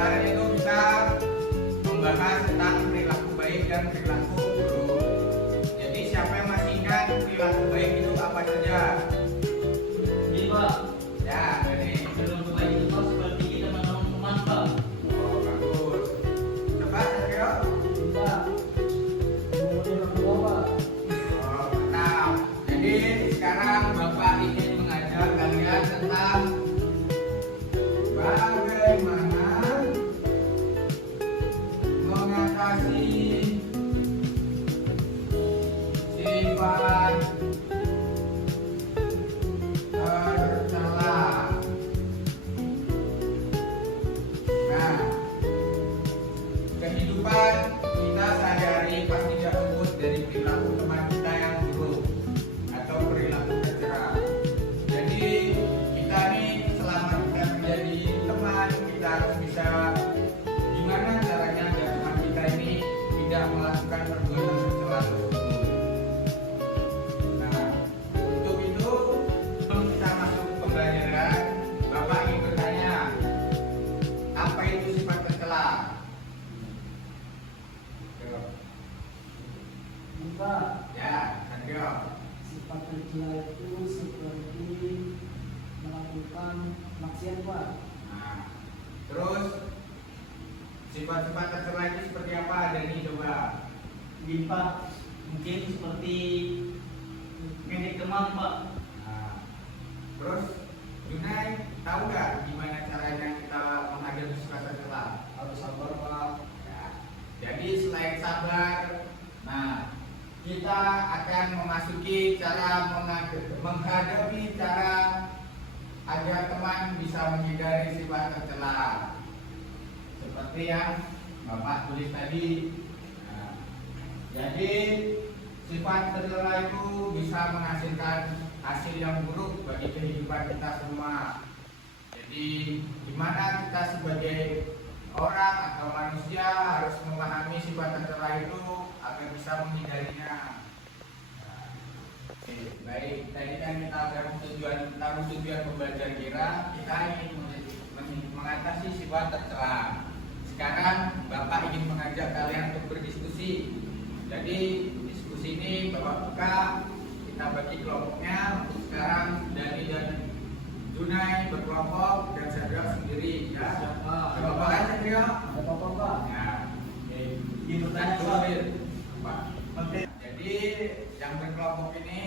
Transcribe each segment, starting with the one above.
kemarin itu kita membahas tentang perilaku baik dan perilaku buruk. Jadi siapa yang masih ingat perilaku baik itu apa saja? Ini Pak, Ya, ini. perilaku baik itu Pak seperti kita menolong teman Pak. Oh, bagus. Coba Satrio. Kita menolong orang tua Pak. Oh, mantap. Jadi sekarang Bapak ingin mengajak kalian tentang bagaimana mengatasi sifat tercela. Nah, kehidupan kita sehari-hari pasti tidak luput dari perilaku teman kita yang buruk atau perilaku tercela. Jadi kita nih selama kita menjadi teman, kita harus bisa gimana caranya agar teman kita ini tidak melakukan perbuatan tercela tersebut. Nah, untuk itu sebelum kita masuk ke pembelajaran, Bapak ingin bertanya, apa itu sifat tercela? Yuk. Ini Pak, Ya, Andrio. sifat tercela itu seperti melakukan maksiat Pak. Nah, terus sifat-sifat tercela itu seperti apa? Dani coba. Ini Pak, mungkin seperti ngejek teman Pak. Nah, terus Junai tahu nggak gimana caranya kita menghadapi sifat tercela? Harus sabar Pak. Ya. Jadi selain sabar, nah kita akan memasuki cara menghadapi cara agar teman bisa menghindari sifat tercela. Seperti yang Bapak tulis tadi. Nah, jadi sifat tercela itu bisa menghasilkan hasil yang buruk bagi kehidupan kita semua. Jadi gimana kita sebagai orang atau manusia harus memahami sifat tercela itu agar bisa menghindarinya. Nah, oke, baik. Tadi kan kita tahu tujuan pembelajaran kita ingin mengatasi sifat tercela. Sekarang Bapak ingin mengajak kalian untuk berdiskusi. Jadi diskusi ini Bapak buka, kita bagi kelompoknya. Untuk sekarang Dani dan Junai berkelompok dan Satrio sendiri. Ya, Siapa? coba kan Satrio? Ada apa Pak? Ya, oke. Ini bertanya, Kita Pak. tulis, Pak. Oke. Jadi yang berkelompok ini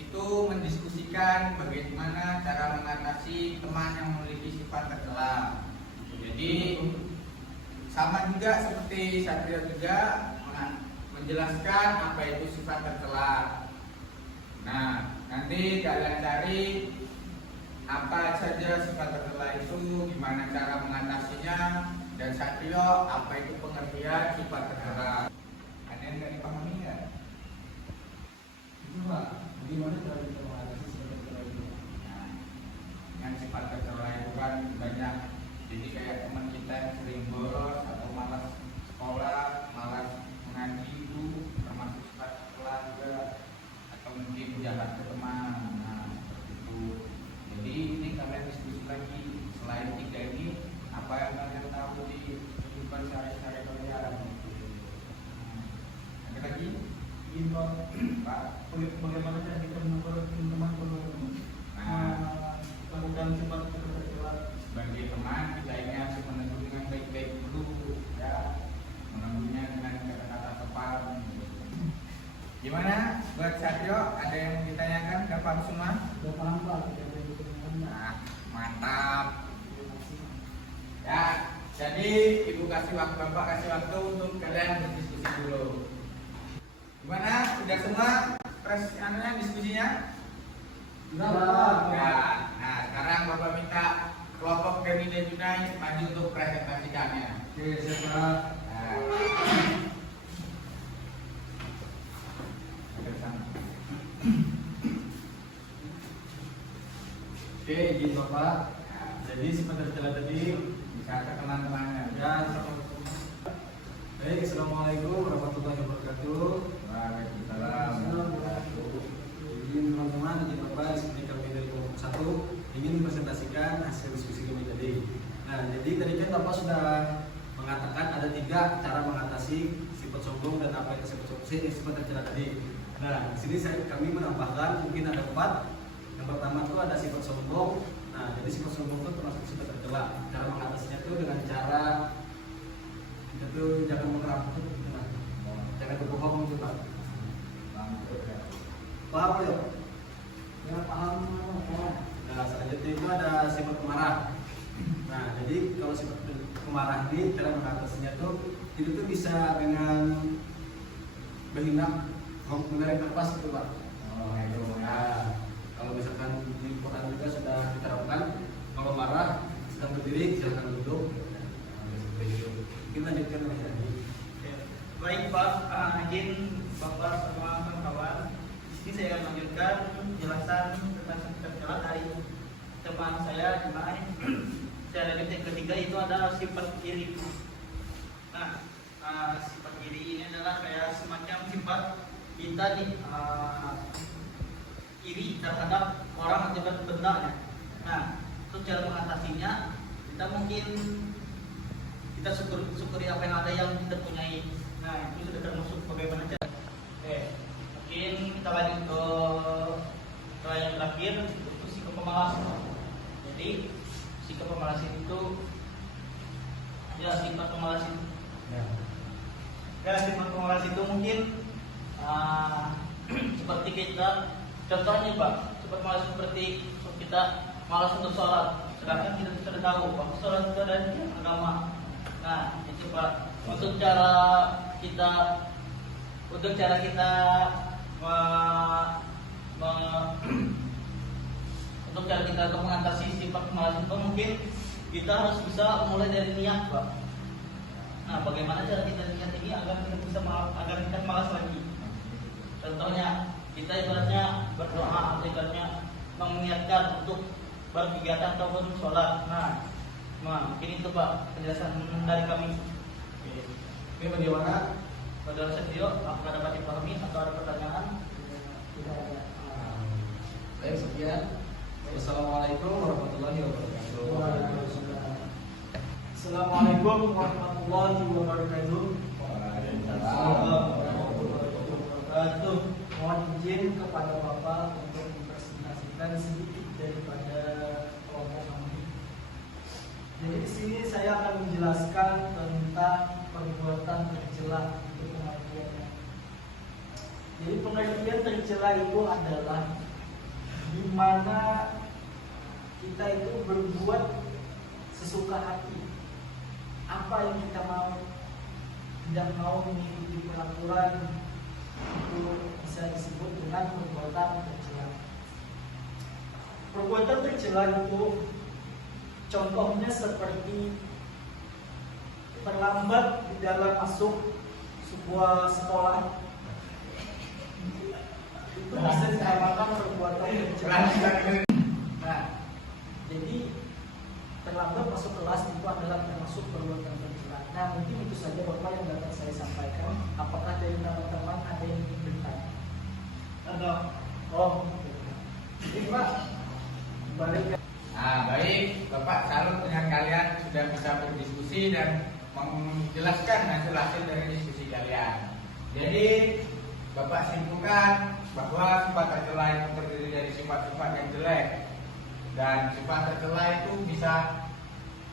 itu mendiskusikan bagaimana cara mengatasi teman yang memiliki sifat tercela. Jadi sama juga seperti Satrio juga menjelaskan apa itu sifat tercela. Nah, nanti kalian cari apa saja sifat tercela itu, gimana cara mengatasinya, dan Satrio apa itu pengertian sifat tercela. Ada yang nggak dipahami nggak? Itu Pak, bagaimana cara kita mengatasi sifat tercela itu? Nah, yang sifat tercela itu kan banyak. Jadi kayak teman kita yang sering bolos atau malas sekolah, malas mengaji itu termasuk sifat tercela juga, atau mungkin jahat ke teman. Nah, seperti itu. Jadi ini kalian diskusi lagi. Selain tiga ini, apa yang kalian tahu di kehidupan sehari-hari kalian? Ada lagi? Ini Pak, Pak? bagaimana cara kita mengukur teman kalau melakukan sifat tercela? Sebagai teman kita ini harus menegur dengan baik-baik dulu, ya, menegurnya dengan kata-kata tepat. Gimana buat Satrio? Ada yang ditanyakan? Udah paham semua? Sudah paham Pak, tidak ada yang ditanyakan. Nah, mantap. Ya, jadi ibu kasih waktu, bapak kasih waktu untuk kalian berdiskusi dulu. Gimana? Udah semua diskusinya? Sudah Pak. Ya. Nah, sekarang bapak minta kelompok Dani dan Junai maju untuk presentasikannya. Oke, siap. Nah. Ada sana. Oke, izin Bapak. Nah, Jadi sifat tercela tadi bisa ke teman-temannya. ya. Baik, assalamualaikum warahmatullahi wabarakatuh. Waalaikumsalam. Izin teman-teman, izin Bapak, seperti kami dari kelompok 1 ingin presentasikan hasil diskusi kami tadi. Nah, Nah, jadi tadi kan Bapak sudah mengatakan ada 3 cara mengatasi sifat sombong dan apa itu sifat sombong, sifat tercela tadi. Nah, di sini kami menambahkan mungkin ada 4. Yang pertama itu ada sifat sombong. Nah, jadi sifat sombong itu termasuk sifat tercela. Cara mengatasinya itu dengan cara kita tuh jangan mengeramput, nah, jangan berbohong itu Pak. Paham ya? Ya paham. Nah, selanjutnya itu ada sifat pemarah. Nah, jadi kalau sifat pemarah ini cara mengatasinya tuh itu tuh bisa dengan menghina, menarik nafas gitu Pak. Oh, itu. Nah, kalau misalkan di Quran juga sudah diterapkan, kalau marah sedang berdiri silakan duduk. Nah, seperti itu. Kita lanjutkan Mas Yadi. Baik Pak, izin Bapak sama kawan-kawan. Di sini saya akan lanjutkan penjelasan tentang sifat tercela dari teman saya di mana saya lanjut yang ketiga itu adalah sifat iri. Nah, sifat iri ini adalah kayak semacam sifat kita iri terhadap orang akibat bendanya. Nah, untuk cara mengatasinya kita mungkin kita syukuri apa yang ada yang kita punyai. Nah, itu sudah termasuk bagaimana cara. Oke, mungkin kita lanjut ke yang terakhir itu sikap pemalas. Jadi sikap pemalas itu ya sifat pemalas itu. Ya sifat pemalas itu mungkin seperti kita contohnya Pak, sifat pemalas seperti kita malas untuk sholat, sedangkan kita sudah tahu bahwa sholat itu ada di agama. Nah, itu Pak. Untuk cara kita untuk cara kita untuk mengatasi sifat pemalas itu mungkin kita harus bisa mulai dari niat Pak. Nah, bagaimana cara kita niat ini agar kita bisa agar kita malas lagi? Contohnya kita ibaratnya berdoa atau ibaratnya mengingatkan untuk berkegiatan ataupun sholat. Nah, mungkin itu Pak penjelasan dari kami. Oke, bagaimana? Penjelasan video apakah dapat dipahami atau ada pertanyaan? Tidak ada. Baik, sekian. Wassalamualaikum warahmatullahi wabarakatuh. Waalaikumsalam. Assalamualaikum warahmatullahi wabarakatuh. Wabarakatuh. Mohon izin kepada Bapak untuk mempresentasikan sedikit daripada kelompok kami. Jadi di sini saya akan menjelaskan tentang perbuatan tercela untuk pengertiannya. Jadi pengertian tercela itu adalah di mana kita itu berbuat sesuka hati, apa yang kita mau, tidak mau mengikuti peraturan, itu bisa disebut dengan perbuatan tercela. Perbuatan tercela itu contohnya seperti terlambat di dalam masuk sebuah sekolah, itu bisa dinamakan perbuatan tercela. Nah, jadi terlambat masuk kelas itu adalah termasuk perbuatan tercela. Nah, mungkin itu saja Bapak yang dapat saya sampaikan. Apakah dari teman-teman ada yang ingin bertanya? Ada. Oh, jadi Pak, balik. Nah, baik, Bapak salut dengan kalian sudah bisa berdiskusi dan menjelaskan hasil-hasil dari diskusi kalian. Jadi, Bapak simpulkan bahwa sifat tercela itu terdiri dari sifat-sifat yang jelek, dan sifat tercela itu bisa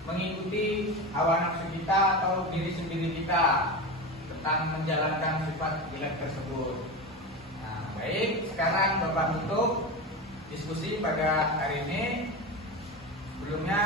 mengikuti hawa nafsu kita atau diri sendiri kita tentang menjalankan sifat jelek tersebut. Nah, baik, sekarang Bapak tutup diskusi pada hari ini. Sebelumnya,